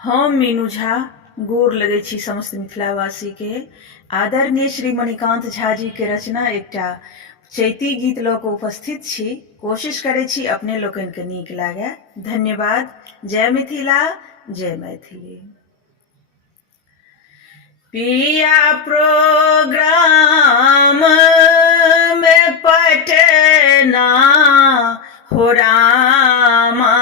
हम मीनू झा गोर लगै छी समस्त मिथिलावासी के। आदरणीय श्री मणिकांत झा जी के रचना एकटा चैती गीत लऽ कऽ उपस्थित छी। कोशिश करै छी अपने लोकनि के नीक लागे। धन्यवाद। जय मिथिला, जय मैथिली। पिया प्रोग्राम में पटना हो रामा,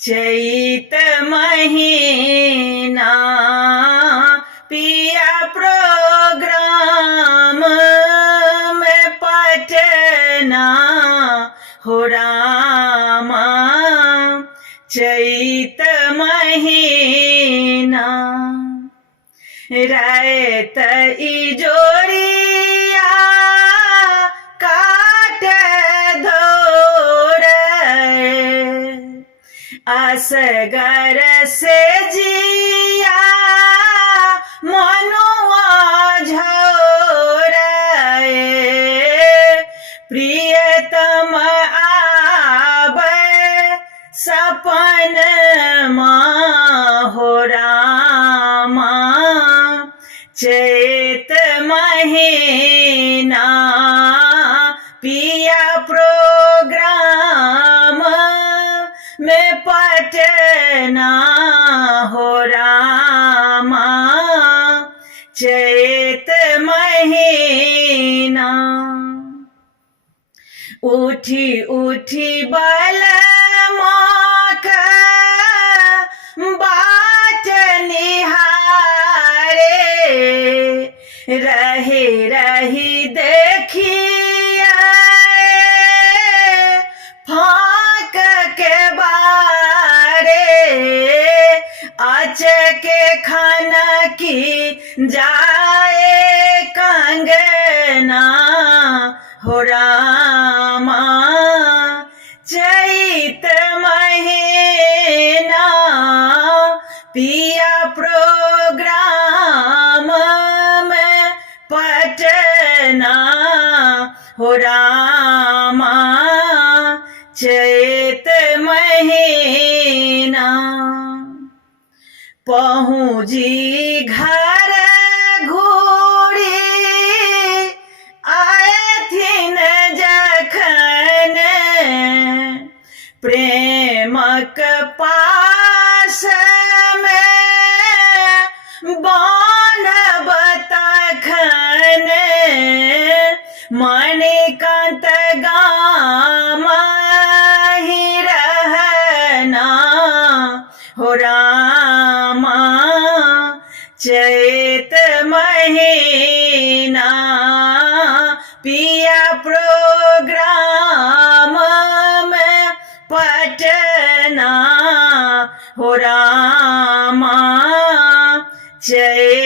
चैत महीना पिया प्रोग्राम में पटना हो रामा, चैत महीना रात इजोरिया काट धोर असगर से जिया मनुआ झोर प्रियतम आवे सपन हो रामा, चैत महीना पिया प्रोग्राम में पटना हो रामा, चैत महीना उठी उठी बल बाट निहारे रहे रही देखिए फाक के बारे अचके खाना की जाए कंगना हो रामा, चैत महीना पिया प्रोग्राम में पटना हो रामा, चैत महीना पहुँची घर घूरी आयथिन जखन प्रेमक पास में बान्हब तखन मणिकांत गाम ही रहना हो रामा, चैत महीना पिया प्रोग्राम में पटना हो रामा, चैत